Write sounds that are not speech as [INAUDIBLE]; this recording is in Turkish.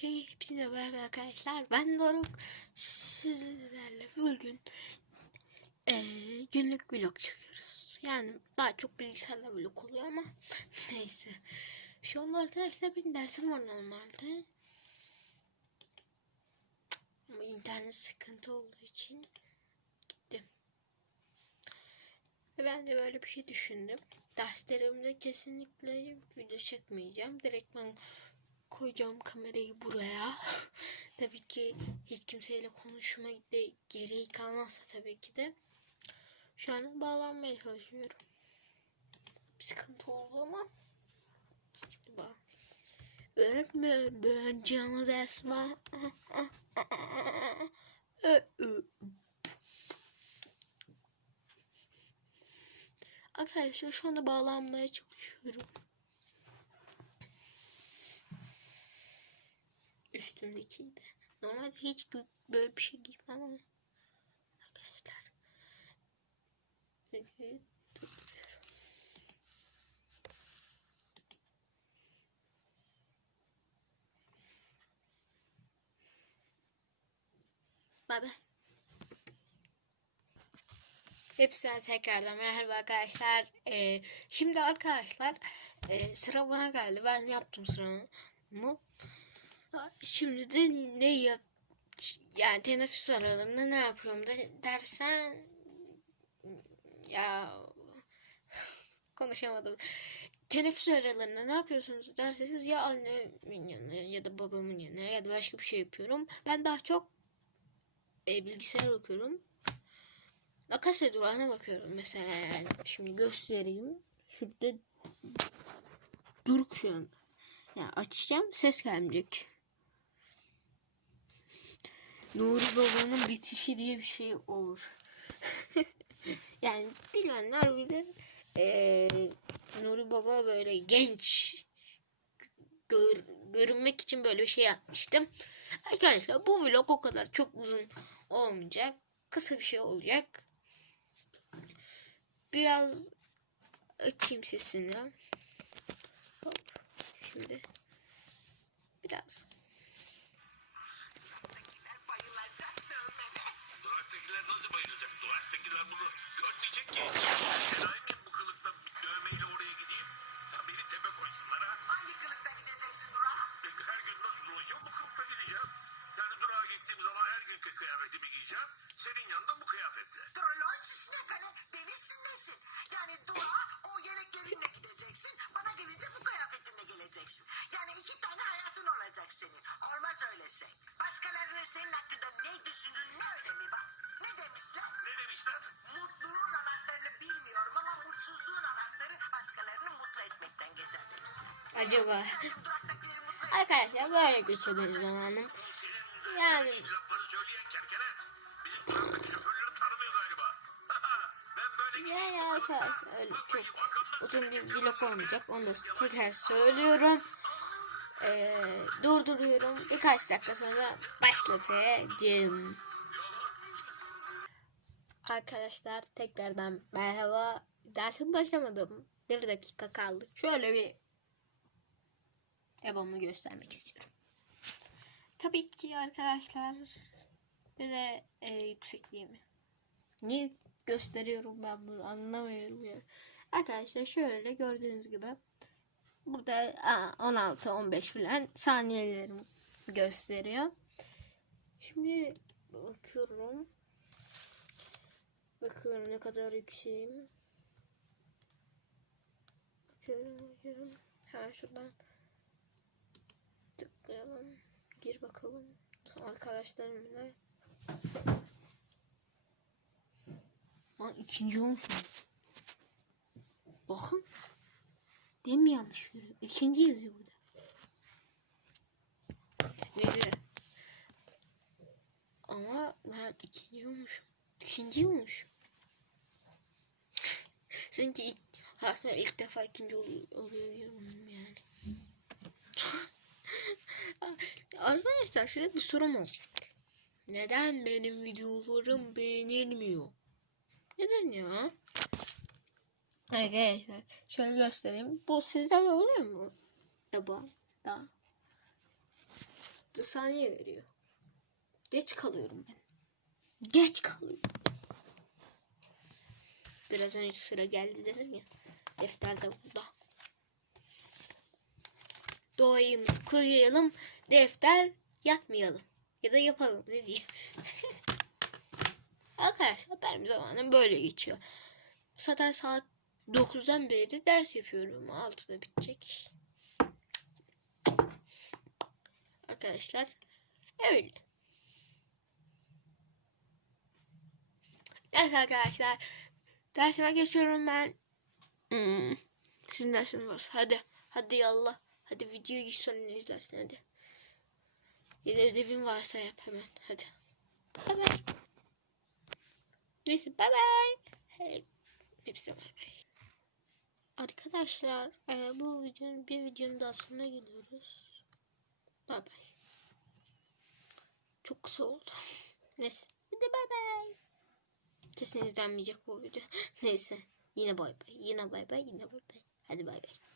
Hey, hepinize merhaba arkadaşlar. Ben Doruk. Sizlerle bugün eee, günlük vlog çekiyoruz. Yani daha çok bilgisayarla vlog oluyor ama [LAUGHS] neyse. Şu anda arkadaşlar benim dersim var normalde. Ama internet sıkıntı olduğu için gittim. Ben de böyle bir şey düşündüm. Derslerimde kesinlikle video çekmeyeceğim. Direkt ben koyacağım kamerayı buraya. [SIGHS] tabii ki hiç kimseyle konuşma de gereği kalmazsa tabii ki de. Şu an bağlanmaya çalışıyorum. Bir sıkıntı oldu ama. Ölme ben canı desma. [LAUGHS] Arkadaşlar şu anda bağlanmaya çalışıyorum. Üstümdekiydi. Normalde hiç böyle bir şey giymem ama. Arkadaşlar. Bay bay. Hepsine tekrardan merhaba arkadaşlar. Ee, şimdi arkadaşlar e, sıra bana geldi. Ben yaptım sıramı. Şimdi de ne yap yani teneffüs aralarında ne yapıyorum da dersen ya [LAUGHS] konuşamadım. Teneffüs aralarında ne yapıyorsunuz derseniz ya annemin yanına ya da babamın yanına ya da başka bir şey yapıyorum. Ben daha çok e, bilgisayar okuyorum. Akasya durağına bakıyorum mesela yani. Şimdi göstereyim. Şurada duruk şu an. Yani açacağım ses gelmeyecek. Nuri Baba'nın bitişi diye bir şey olur. [LAUGHS] yani bilenler bilir. Ee, Nuri Baba böyle genç gör, görünmek için böyle bir şey yapmıştım. Arkadaşlar bu vlog o kadar çok uzun olmayacak. Kısa bir şey olacak. Biraz açayım sesini. Hop. Şimdi biraz. Görmeyecek ki. Şahin miyim bu kılıkta dövmeyle oraya gideyim? Ya beni tepe koysunlar ha. Hangi kılıkta gideceksin Dura? E, Her gün nasıl dolaşacağım bu kılıkta gideceğim. Yani durağa gittiğim zaman her günkü kıyafetimi giyeceğim. Senin yanında bu kıyafetle. Trollon süsüne kale delisin nesin? Yani Dura o yeleklerinle gideceksin. Bana gelince bu kıyafetinle geleceksin. Yani iki tane hayatın olacak senin. Olmaz öyle şey. Başkalarının senin hakkında ne düşündüğün ne önemi var? Ne demişler? Ne demişler? Mutluluğun Acaba. Arkadaşlar böyle geçebilir zamanım. Senin Yani yani arkadaşlar öyle çok uzun bir vlog olmayacak. Onu da tekrar söylüyorum. Ee, durduruyorum. Birkaç dakika sonra başlatacağım. Arkadaşlar tekrardan merhaba. Dersim başlamadım. Bir dakika kaldı. Şöyle bir EBA'mı göstermek istiyorum. Tabii ki arkadaşlar bir e, yüksekliğimi. Niye gösteriyorum ben bunu anlamıyorum ya. Arkadaşlar şöyle gördüğünüz gibi burada 16-15 falan saniyelerim gösteriyor. Şimdi bakıyorum. Bakıyorum ne kadar yükseğim. Bakıyorum bakıyorum. Hemen şuradan tıklayalım. Gir bakalım. Son arkadaşlarımla. Lan ikinci olmuşum. Bakın. Değil mi yanlış görüyorum? İkinci yazıyor burada. Neyse. Ama ben ikinci olmuşum. İkinci olmuşum. Sanki ilk, aslında ilk defa ikinci oluyor, oluyorum yani. Arkadaşlar size bir sorum olacak. Neden benim videolarım beğenilmiyor? Neden ya? Arkadaşlar şöyle göstereyim. Bu sizden oluyor mu? Ya bu da. 60 saniye veriyor. Geç kalıyorum ben. Geç kalıyorum. Biraz önce sıra geldi dedim ya. Defter de burada. Doğayımızı koruyalım. Defter yapmayalım. Ya da yapalım ne diyeyim. [LAUGHS] Arkadaşlar benim zamanım böyle geçiyor. Zaten saat 9'dan beri de ders yapıyorum. 6'da bitecek. Arkadaşlar öyle. Evet arkadaşlar. Dersime geçiyorum ben. Hmm. Sizin dersiniz varsa. Hadi. Hadi yallah. Hadi videoyu sonra izlersin hadi. Ya da ödevin varsa yap hemen. Hadi. Bay bay. Neyse bay bay. Hey. Hepsi bay bay. Arkadaşlar e, bu videonun bir videonun daha sonuna geliyoruz. Bay bay. Çok kısa oldu. [LAUGHS] Neyse. Hadi bay bay. Kesin izlenmeyecek bu video. [LAUGHS] Neyse. Yine bay bay. Yine bay bay. Yine bay bay. Hadi bay bay.